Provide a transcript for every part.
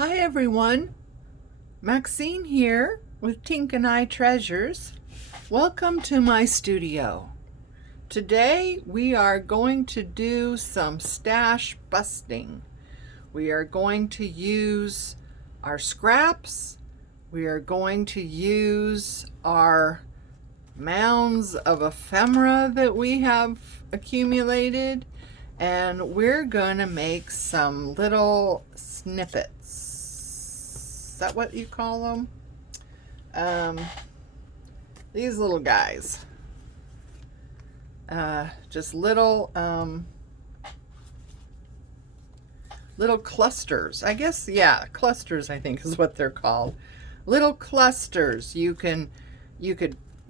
Hi everyone, Maxine here with Tink and I Treasures. Welcome to my studio. Today we are going to do some stash busting. We are going to use our scraps. We are going to use our mounds of ephemera that we have accumulated, and we're going to make some little snippets. Is that what you call them? These little guys. Just little clusters. I guess, yeah, clusters I think is what they're called. Little clusters. You could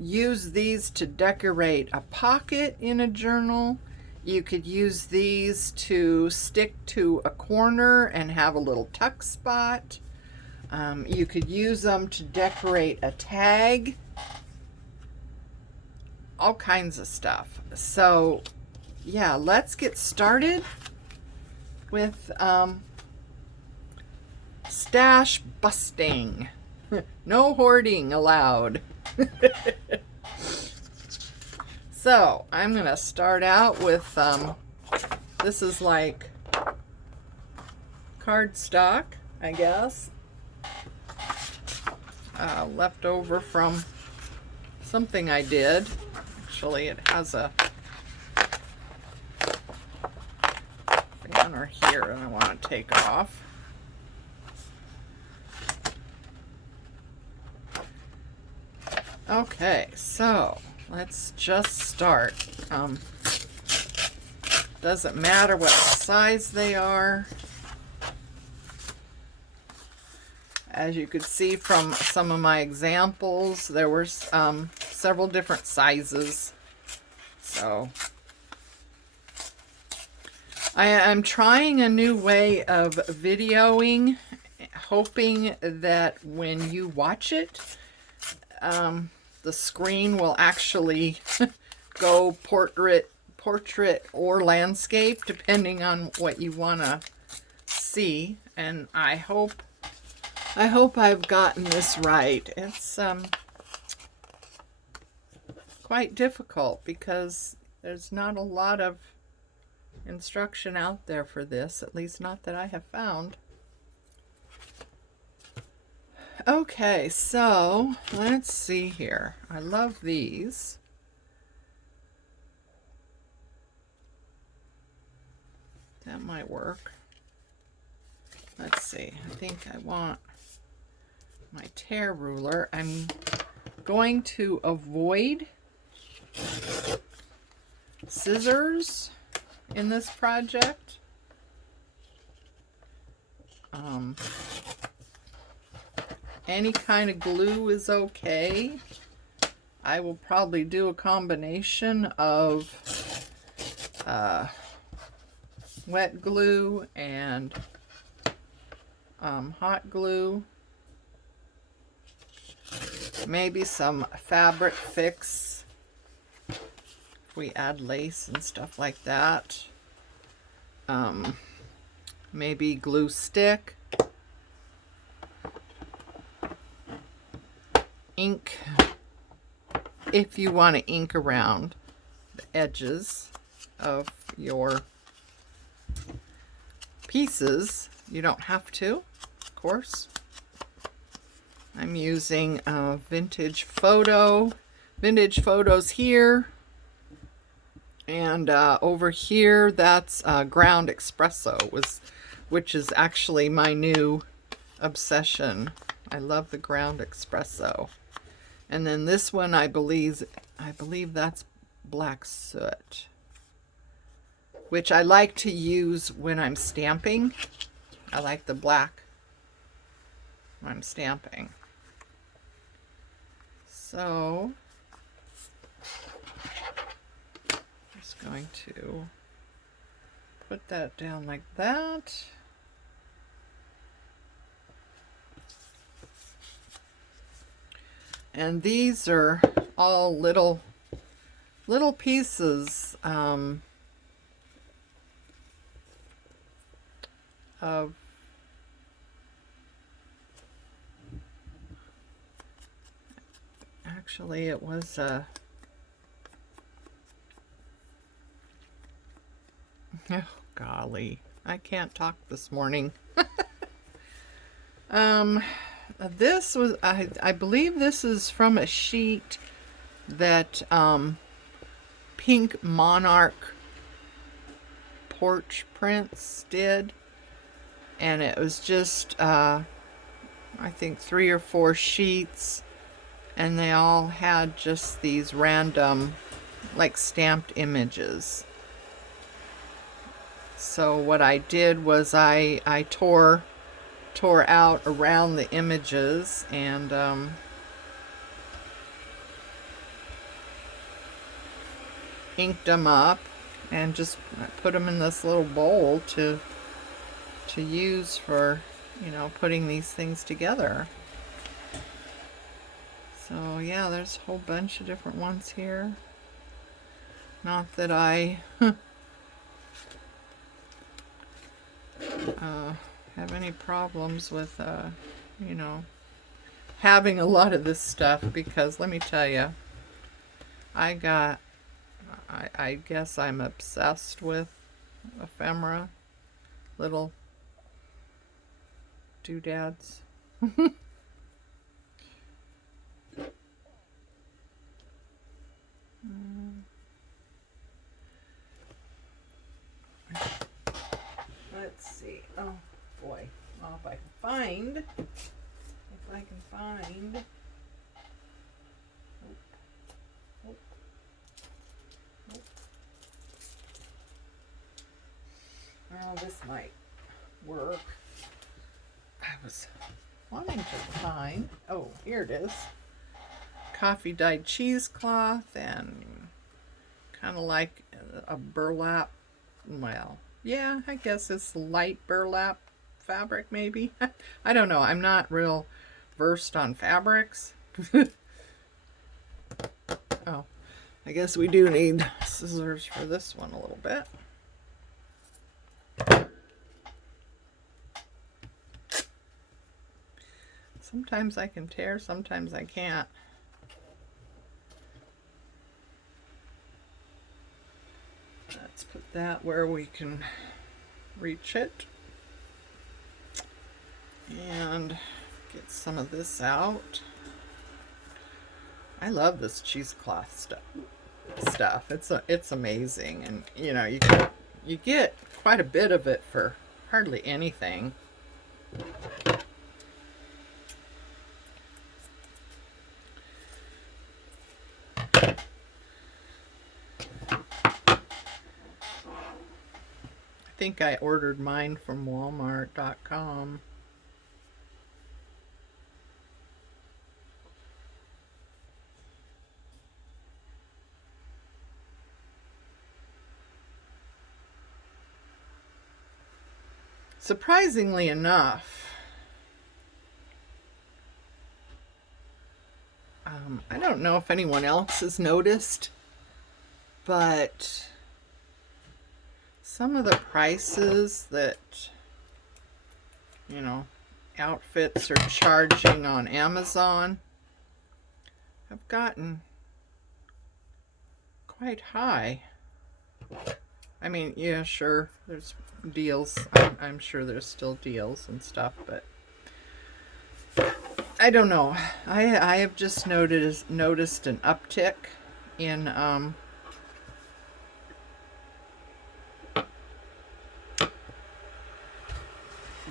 use these to decorate a pocket in a journal. You could use these to stick to a corner and have a little tuck spot. You could use them to decorate a tag. All kinds of stuff. So yeah, let's get started with stash busting. No hoarding allowed. So I'm gonna start out with this is like cardstock, I guess, left over from something I did. Actually, it has a banner here and I want to take off. Okay, so let's just start. Doesn't matter what size they are. As you could see from some of my examples, there were several different sizes. So I'm trying a new way of videoing, hoping that when you watch it, the screen will actually go portrait or landscape, depending on what you want to see. And I hope I've gotten this right. It's quite difficult because there's not a lot of instruction out there for this, at least not that I have found. Okay, so let's see here. I love these. That might work. Let's see. I think I want my tear ruler. I'm going to avoid scissors in this project. Any kind of glue is okay. I will probably do a combination of wet glue and hot glue. Maybe some fabric fix if we add lace and stuff like that. Maybe glue stick. Ink, if you want to ink around the edges of your pieces. You don't have to, of course. I'm using vintage photos here, and over here that's ground espresso, which is actually my new obsession. I love the ground espresso. And then this one, I believe that's black soot, which I like to use when I'm stamping. I like the black when I'm stamping. So I'm just going to put that down like that. And these are all little pieces of Actually, it was oh golly, I can't talk this morning. This was, I believe this is from a sheet that Pink Monarch Porch Prints did, and it was just I think 3 or 4 sheets, and they all had just these random like stamped images. So what I did was I tore out around the images and inked them up and just put them in this little bowl to use for, you know, putting these things together. So yeah, there's a whole bunch of different ones here. Not that I have any problems with you know, having a lot of this stuff, because let me tell you, I guess I'm obsessed with ephemera, little doodads. Let's see. Oh boy. Well, if I can find. Well, this might work. I was wanting to find. Oh, here it is. Coffee dyed cheesecloth, and kind of like a burlap. Well, yeah, I guess it's light burlap fabric, maybe. I don't know. I'm not real versed on fabrics. Oh, I guess we do need scissors for this one a little bit. Sometimes I can tear, sometimes I can't. Let's put that where we can reach it. And get some of this out. I love this cheesecloth stuff. It's amazing, and you know, you get quite a bit of it for hardly anything. I think I ordered mine from Walmart.com. Surprisingly enough, I don't know if anyone else has noticed, but some of the prices that, you know, outfits are charging on Amazon have gotten quite high. I mean, yeah, sure, there's deals. I'm sure there's still deals and stuff, but I don't know. I have just noticed an uptick in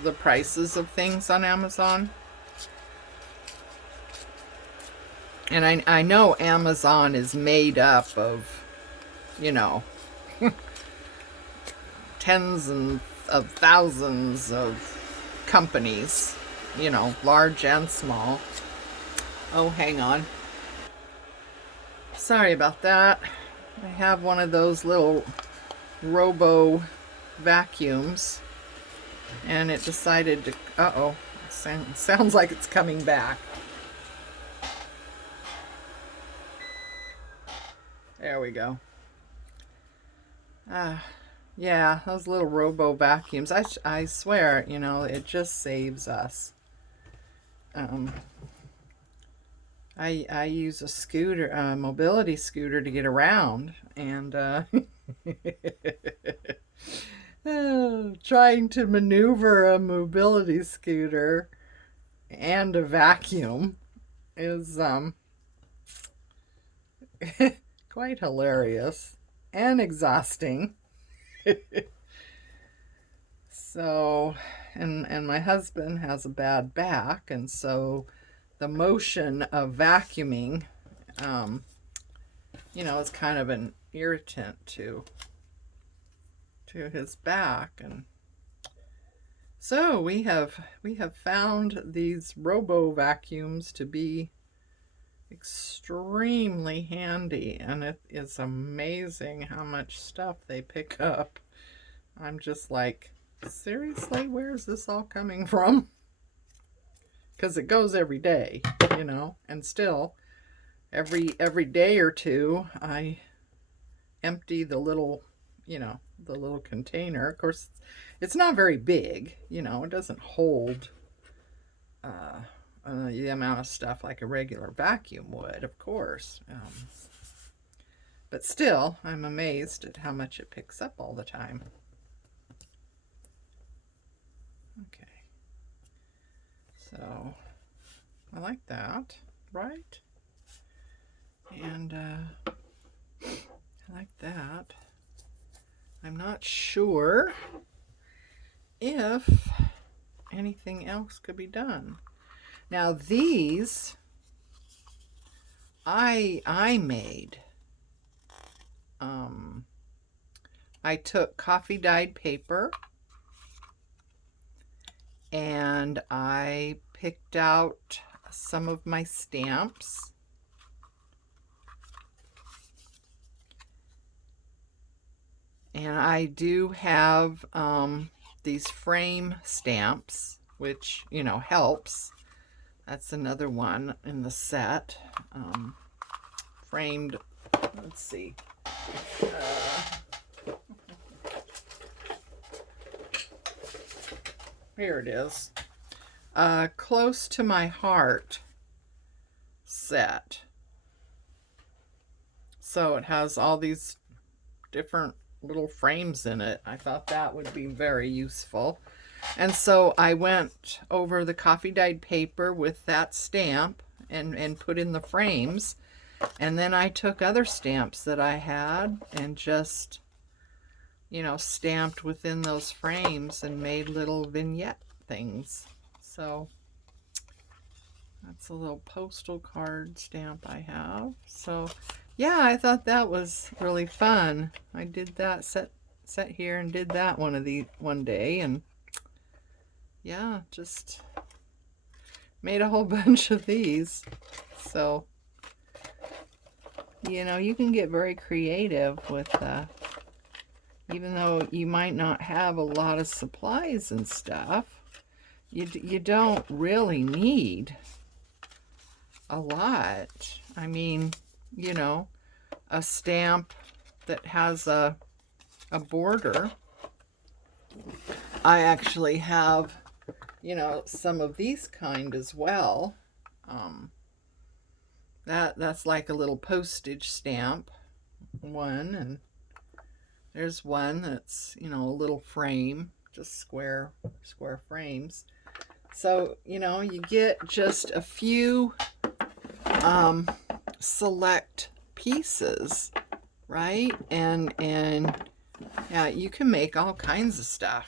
the prices of things on Amazon. And I know Amazon is made up of, you know, tens of thousands of companies, you know, large and small. Oh, hang on. Sorry about that. I have one of those little robo vacuums, and it decided to, uh-oh, sounds like it's coming back. There we go. Yeah, those little robo vacuums. I swear, you know, it just saves us. I I use a scooter, a mobility scooter to get around, and trying to maneuver a mobility scooter and a vacuum is quite hilarious and exhausting. So, and my husband has a bad back, and so the motion of vacuuming, is kind of an irritant to his back. And so we have found these robo vacuums to be extremely handy, and it is amazing how much stuff they pick up. I'm just like, seriously, where's this all coming from? Because it goes every day, and still every day or two I empty the little container. Of course, it's not very big, it doesn't hold the amount of stuff like a regular vacuum would, of course. But still, I'm amazed at how much it picks up all the time. Okay. So, I like that, right? And I like that. I'm not sure if anything else could be done. Now these I made. I took coffee dyed paper and I picked out some of my stamps. And I do have these frame stamps, which, helps. That's another one in the set. Framed, let's see. Here it is. Close to My Heart set. So it has all these different little frames in it. I thought that would be very useful. And so I went over the coffee dyed paper with that stamp and put in the frames. And then I took other stamps that I had and just, stamped within those frames and made little vignette things. So that's a little postal card stamp I have. So yeah, I thought that was really fun. I did that, sat here and did that one day, and yeah, just made a whole bunch of these. So, you can get very creative with, even though you might not have a lot of supplies and stuff, you don't really need a lot. I mean, a stamp that has a border. I actually have, some of these kind as well. That's like a little postage stamp one, and there's one that's, a little frame, just square frames. So, you get just a few select pieces, right? And yeah, you can make all kinds of stuff.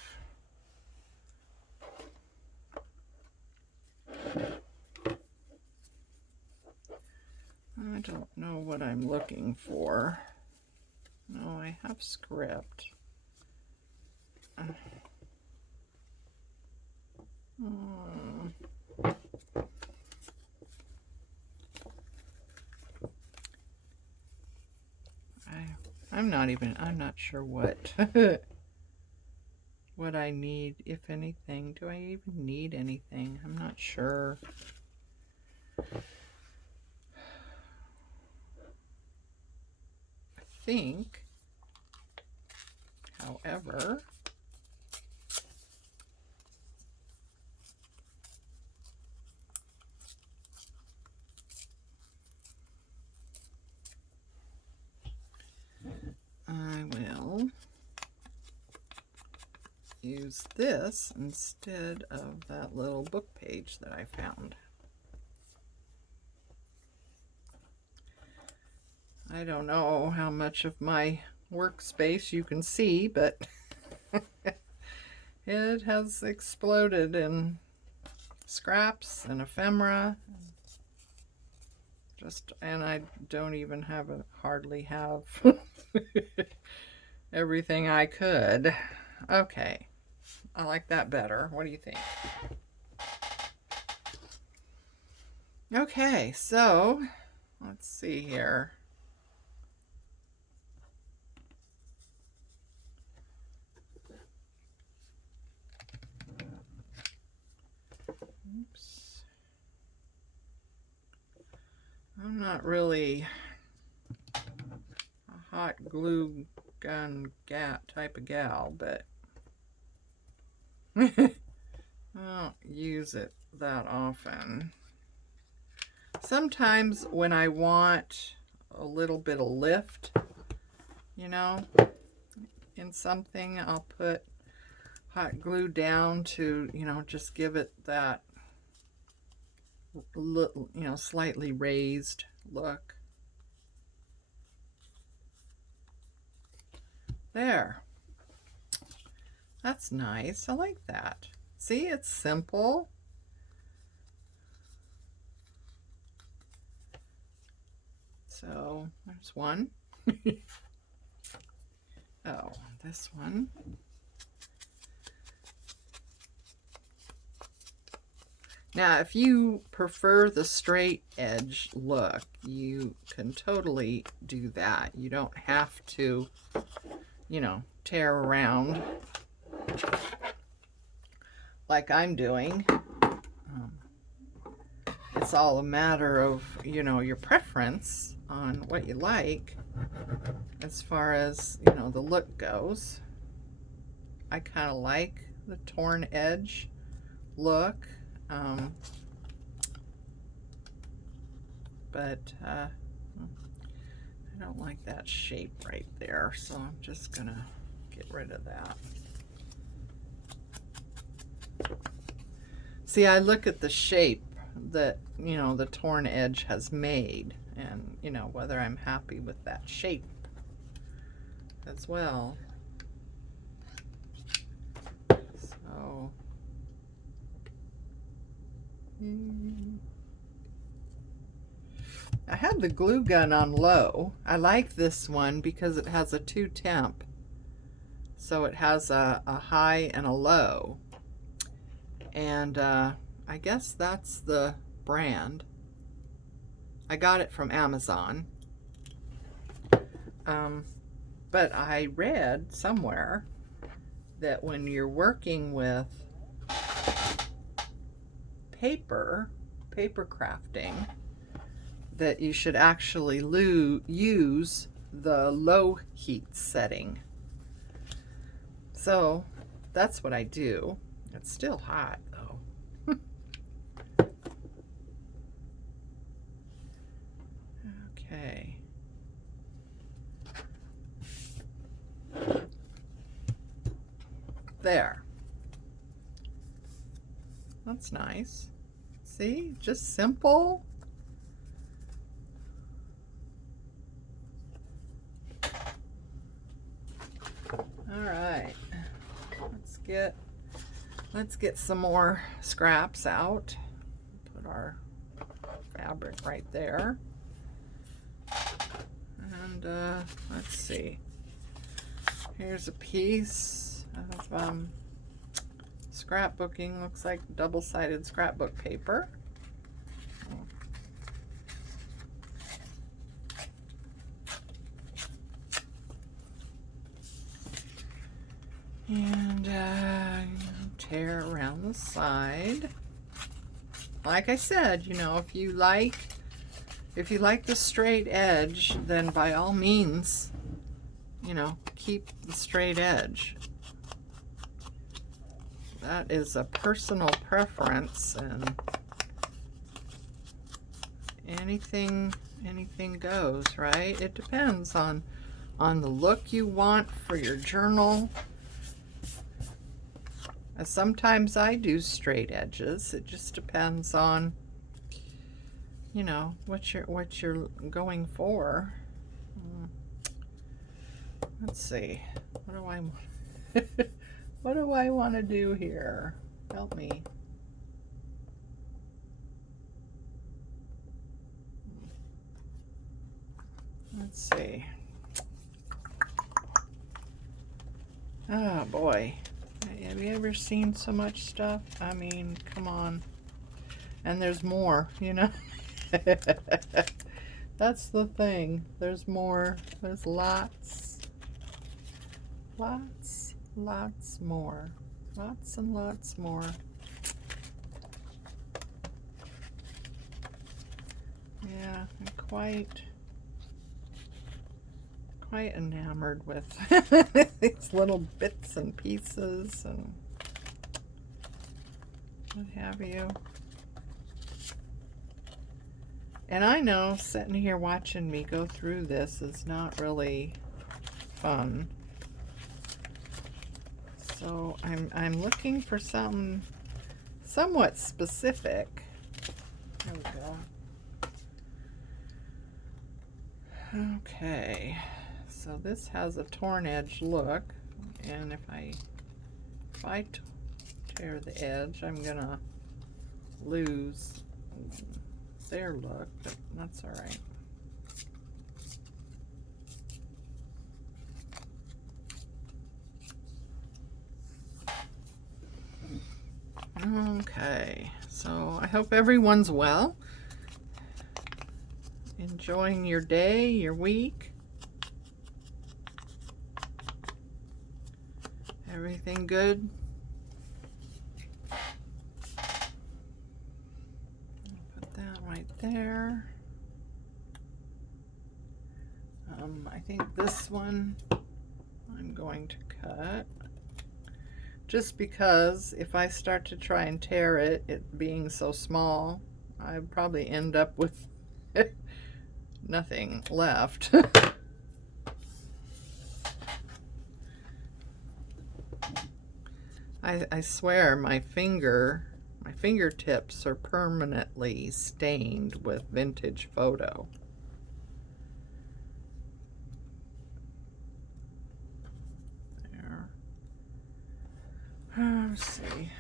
I don't know what I'm looking for. No, I have script. I'm not sure what what I need, if anything. Do I even need anything? I'm not sure. I think, however, use this instead of that little book page that I found. I don't know how much of my workspace you can see, but it has exploded in scraps and ephemera. And I don't even hardly have everything I could. Okay, I like that better. What do you think? Okay, so let's see here. Oops. I'm not really a hot glue gun type of gal, but I don't use it that often. Sometimes when I want a little bit of lift, you know, in something, I'll put hot glue down to, you know, just give it that, you know, slightly raised look. There. That's nice. I like that. See, it's simple. So there's one. Oh, this one. Now, if you prefer the straight edge look, you can totally do that. You don't have to, you know, tear around like I'm doing. It's all a matter of, you know, your preference on what you like as far as, you know, the look goes. I kind of like the torn edge look. But I don't like that shape right there, so I'm just gonna get rid of that. See, I look at the shape that, you know, the torn edge has made, and, you know, whether I'm happy with that shape as well. So I had the glue gun on low. I like this one because it has a 2 temp. So it has a high and a low. And I guess that's the brand. I got it from Amazon. But I read somewhere that when you're working with paper crafting, that you should actually use the low heat setting. So that's what I do. It's still hot though. Okay. There. That's nice. See, just simple. All right, let's get some more scraps out. Put our fabric right there. And let's see. Here's a piece of scrapbooking. Looks like double-sided scrapbook paper. And tear around the side. Like I said, you know, if you like the straight edge, then by all means, you know, keep the straight edge. That is a personal preference, and anything goes, right? It depends on the look you want for your journal. Sometimes I do straight edges. It just depends on, you know, what you're going for. Let's see. What do I what do I want to do here? Help me. Let's see. Oh boy. Have you ever seen so much stuff? I mean, come on. And there's more, you know? That's the thing. There's more. There's lots. Lots more. Lots and lots more. Yeah, I'm quite enamored with these little bits and pieces and what have you. And I know sitting here watching me go through this is not really fun. So I'm looking for something somewhat specific. There we go. Okay, so this has a torn edge look, and if I tear the edge, I'm gonna lose their look, but that's all right. Okay, so I hope everyone's well, enjoying your day, your week. Everything good? Put that right there. I think this one I'm going to cut. Just because if I start to try and tear it, it being so small, I'd probably end up with nothing left. I swear my fingertips are permanently stained with vintage photo. Let's see.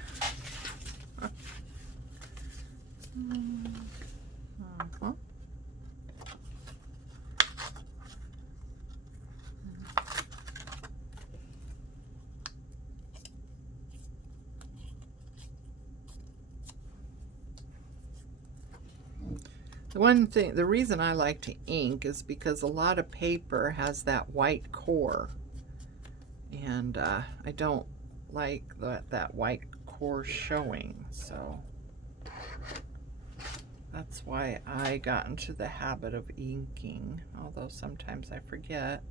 The reason I like to ink is because a lot of paper has that white core, and I don't like that white core showing, so that's why I got into the habit of inking, although sometimes I forget.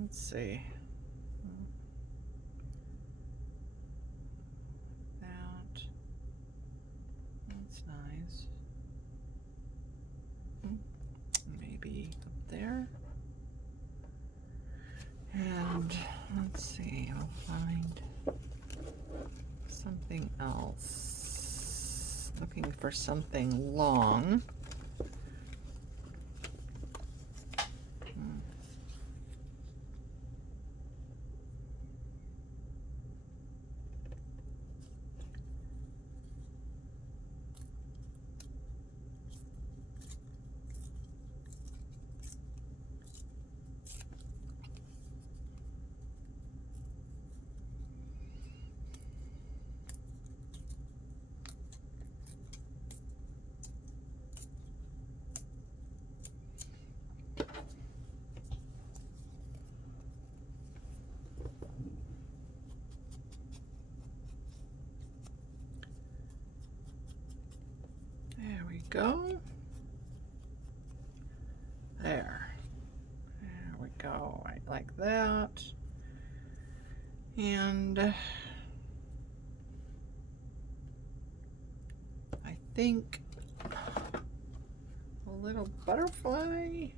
Let's see. That's nice. Maybe up there. And let's see, I'll find something else. Looking for something long. There we go. There we go, right like that. And I think a little butterfly.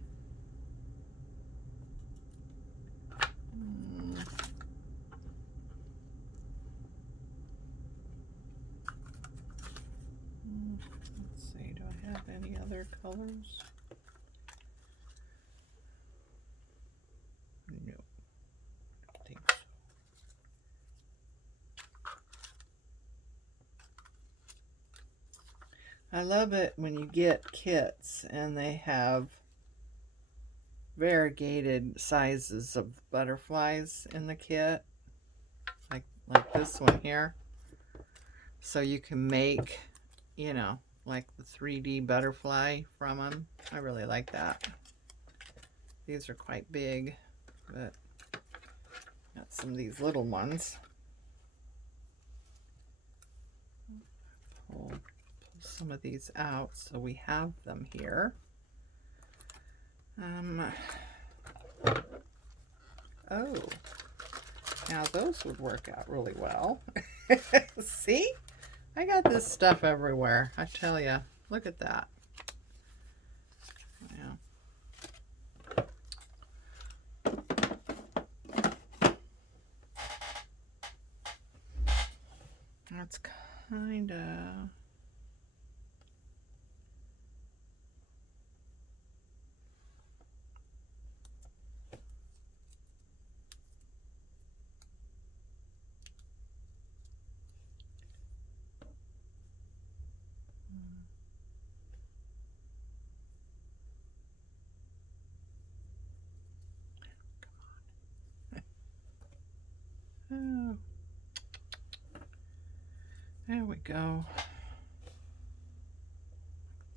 Let's see, do I have any other colors? No, I don't think so. I love it when you get kits and they have variegated sizes of butterflies in the kit, like this one here. So you can make, you know, like the 3D butterfly from them. I really like that. These are quite big, but got some of these little ones. Pull some of these out so we have them here. Oh, now those would work out really well. See? I got this stuff everywhere. I tell you, look at that. Yeah. That's kind of... Oh, there we go.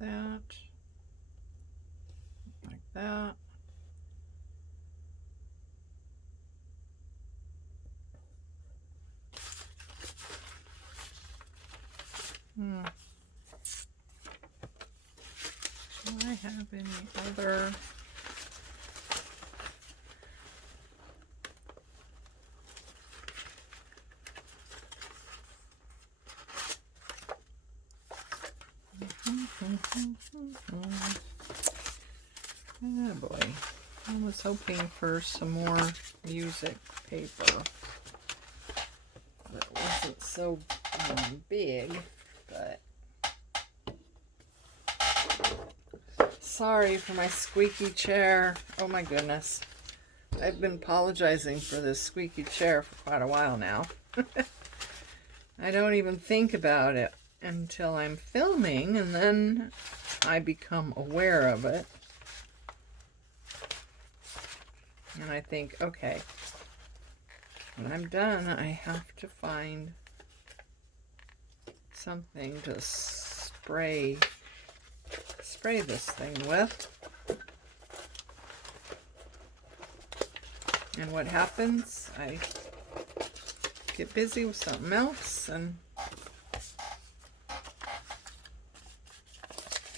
Like that. Like that. Do I have any other? Oh boy, I was hoping for some more music paper that wasn't so big, but sorry for my squeaky chair. Oh my goodness, I've been apologizing for this squeaky chair for quite a while now. I don't even think about it until I'm filming, and then I become aware of it. And I think, okay, when I'm done, I have to find something to spray this thing with. And what happens? I get busy with something else and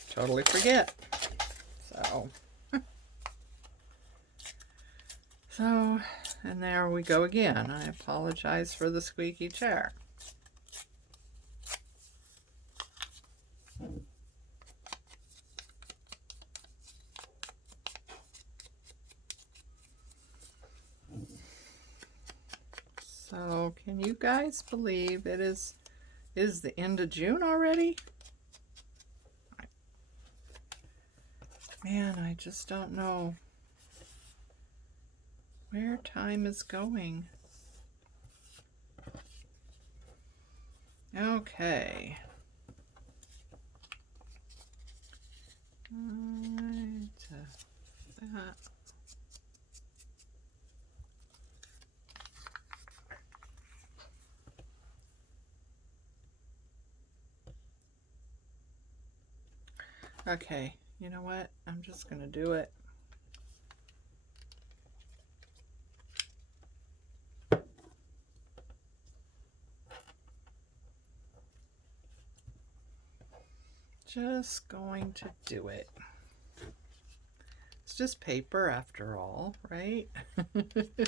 totally forget. So, and there we go again. I apologize for the squeaky chair. So, can you guys believe it is the end of June already? Man, I just don't know where time is going. Okay. That. Okay, you know what? I'm just gonna do it. Just going to do it. It's just paper after all, right? Oops.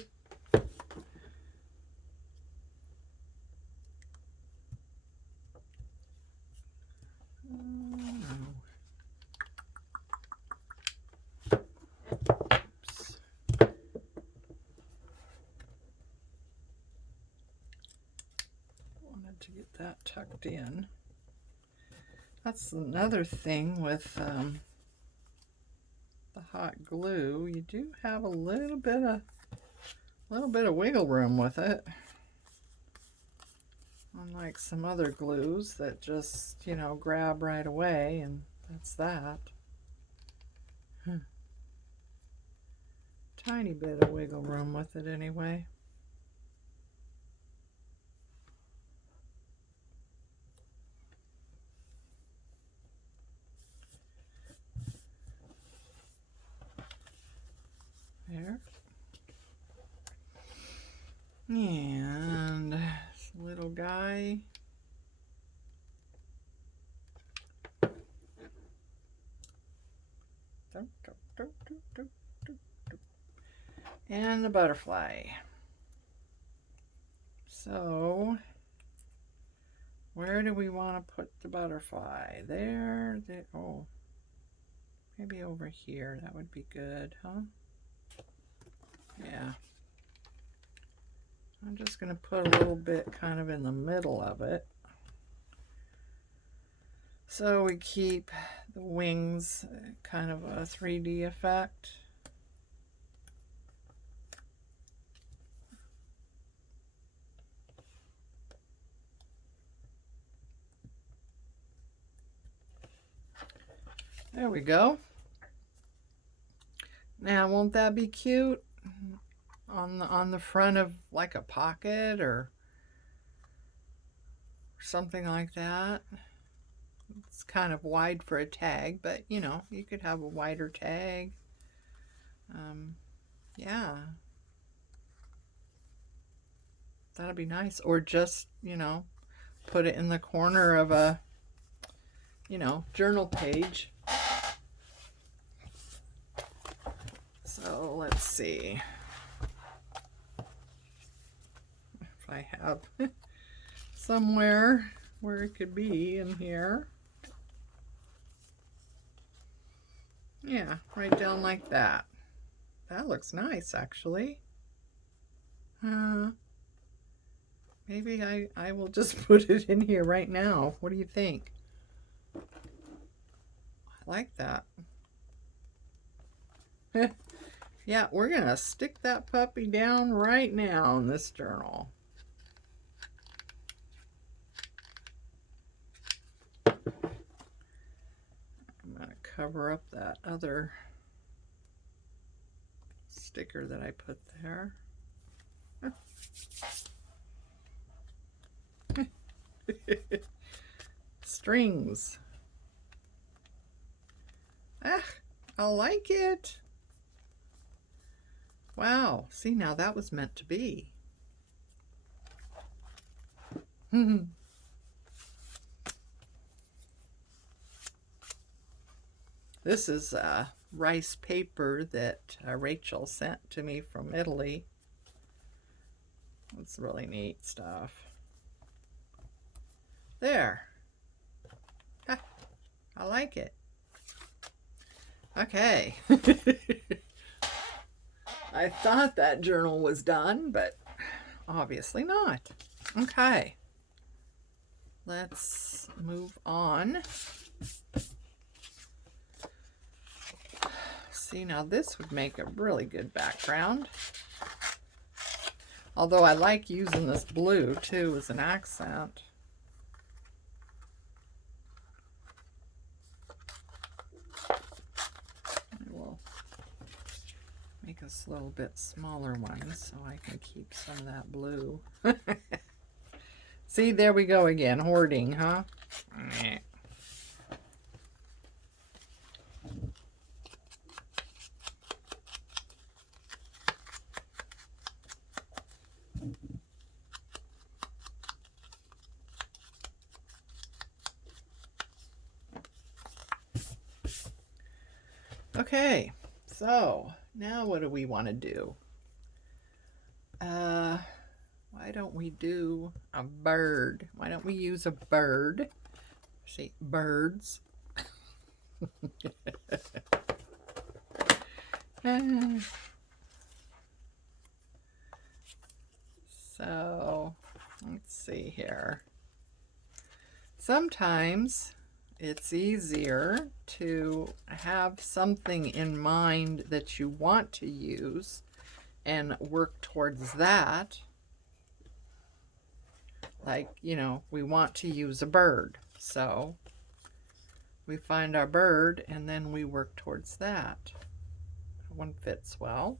Wanted to get that tucked in. That's another thing with the hot glue. You do have a little bit of wiggle room with it. Unlike some other glues that just, you know, grab right away, and that's that. Tiny bit of wiggle room with it anyway. There. And this little guy. And the butterfly. So, where do we want to put the butterfly? There. Oh, maybe over here. That would be good, huh? Yeah. I'm just going to put a little bit kind of in the middle of it. So we keep the wings kind of a 3D effect. There we go. Now, won't that be cute on the front of like a pocket or something like that? It's kind of wide for a tag, but you know, you could have a wider tag. Yeah, that'd be nice. Or just, you know, put it in the corner of a, you know, journal page. So let's see if I have somewhere where it could be in here. Yeah, right down like that. That looks nice, actually. Maybe I will just put it in here right now. What do you think? I like that. Yeah, we're going to stick that puppy down right now in this journal. I'm going to cover up that other sticker that I put there. Strings. Ah, I like it. Wow, see, now that was meant to be. This is rice paper that Rachel sent to me from Italy. It's really neat stuff. There. Ah, I like it. Okay. I thought that journal was done, but obviously not. Okay. Let's move on. See, now this would make a really good background. Although I like using this blue too as an accent. I will make this a little bit smaller one so I can keep some of that blue. See, there we go again, hoarding, huh? Okay, so now what do we want to do? Why don't we do a bird? Why don't we use a bird? See, birds. So, let's see here. Sometimes it's easier to have something in mind that you want to use and work towards that. Like, you know, we want to use a bird, so we find our bird and then we work towards that. That one fits well.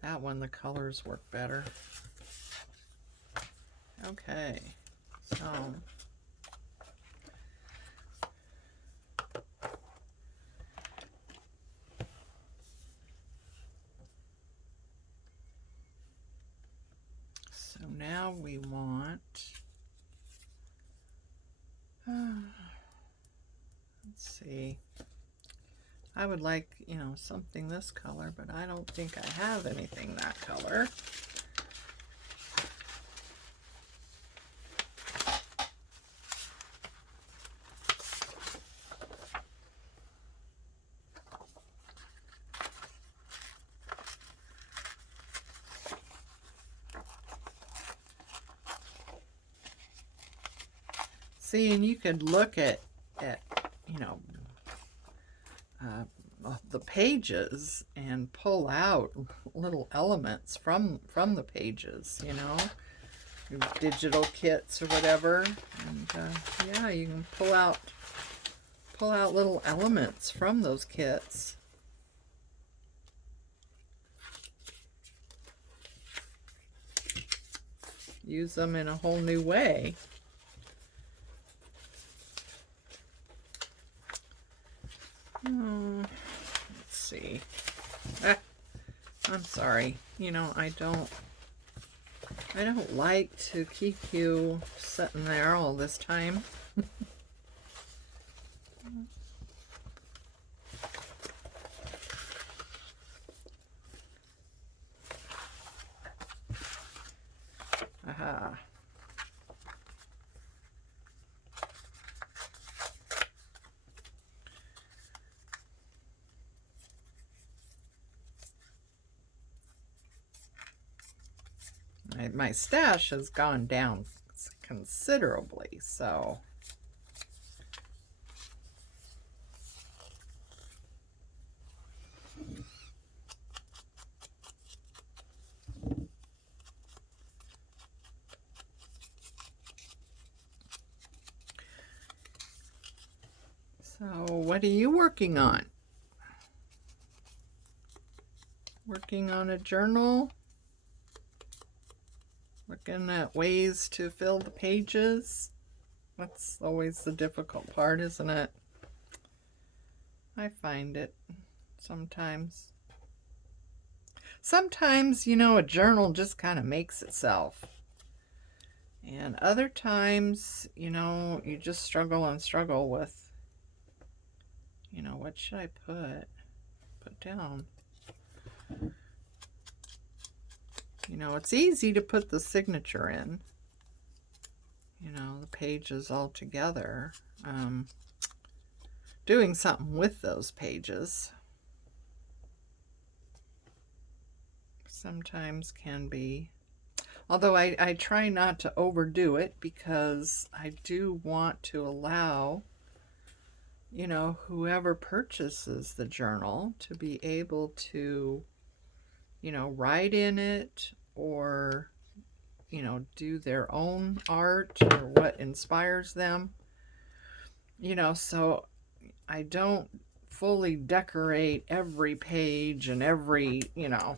That one, the colors work better. Okay, so now we want, let's see, I would like, you know, something this color, but I don't think I have anything that color. See, and you could look at you know, the pages and pull out little elements from the pages, you know, digital kits or whatever, and yeah, you can pull out little elements from those kits. Use them in a whole new way. Let's see. I'm sorry. You know, I don't like to keep you sitting there all this time. Aha. My stash has gone down considerably, so what are you working on? Working on a journal? Looking at ways to fill the pages? That's always the difficult part, isn't it? I find it sometimes. Sometimes, you know, a journal just kind of makes itself. And other times, you know, you just struggle and struggle with, you know, what should I put down? You know, it's easy to put the signature in, you know, the pages all together. Doing something with those pages sometimes can be, although I try not to overdo it, because I do want to allow, you know, whoever purchases the journal to be able to, you know, write in it, or, you know, do their own art or what inspires them, you know, so I don't fully decorate every page and every, you know,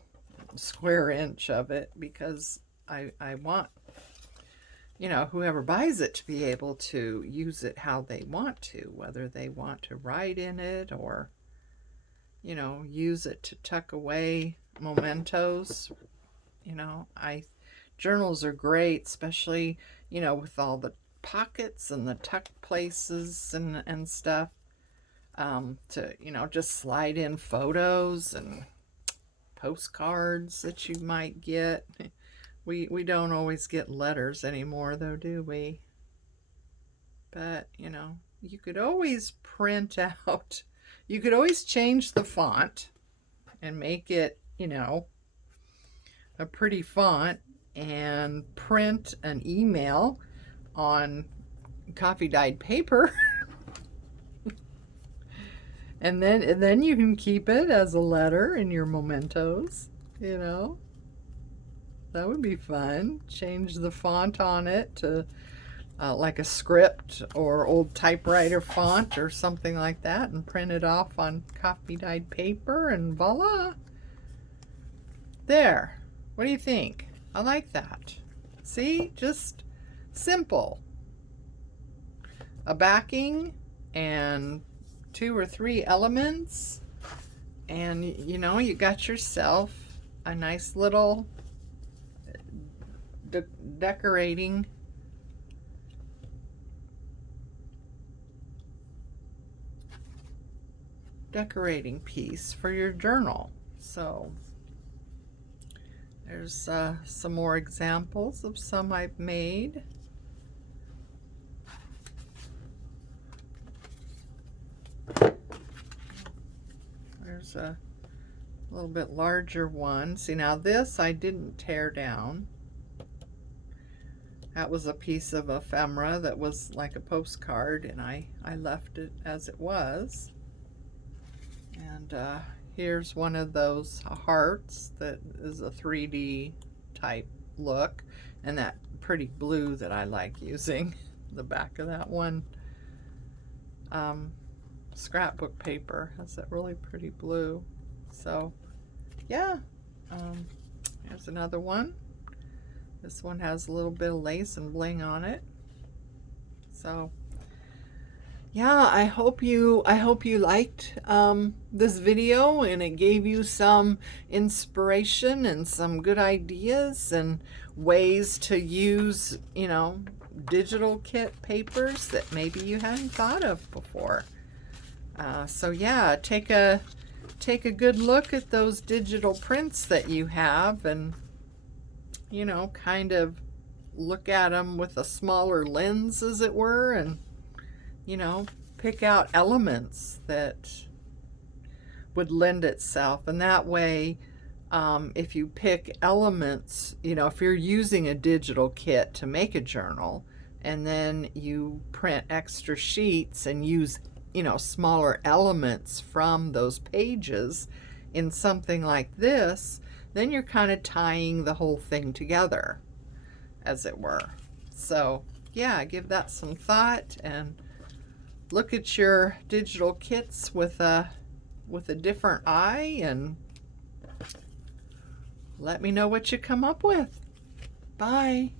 square inch of it, because I want, you know, whoever buys it to be able to use it how they want to, whether they want to write in it or, you know, use it to tuck away mementos. You know, journals are great, especially, you know, with all the pockets and the tuck places and stuff, to, you know, just slide in photos and postcards that you might get. We don't always get letters anymore, though, do we? But, you know, you could always print out, you could always change the font and make it, you know, a pretty font and print an email on coffee dyed paper. and then you can keep it as a letter in your mementos, you know. That would be fun. Change the font on it to like a script or old typewriter font or something like that, and print it off on coffee dyed paper, and voila. There. What do you think? I like that. See? Just simple. A backing and 2 or 3 elements, and you know, you got yourself a nice little decorating piece for your journal. So there's some more examples of some I've made. There's a little bit larger one. See, now this I didn't tear down. That was a piece of ephemera that was like a postcard, and I left it as it was. And here's one of those hearts that is a 3D type look, and that pretty blue that I like using. The back of that one scrapbook paper has that really pretty blue. So yeah, here's another one. This one has a little bit of lace and bling on it. So yeah, I hope you liked this video, and it gave you some inspiration and some good ideas and ways to use, you know, digital kit papers that maybe you hadn't thought of before. So yeah, take a good look at those digital prints that you have, and you know, kind of look at them with a smaller lens, as it were, and you know, pick out elements that would lend itself. And that way, if you pick elements, you know, if you're using a digital kit to make a journal, and then you print extra sheets and use, you know, smaller elements from those pages in something like this, then you're kind of tying the whole thing together, as it were. So yeah, give that some thought and look at your digital kits with a different eye, and let me know what you come up with. Bye.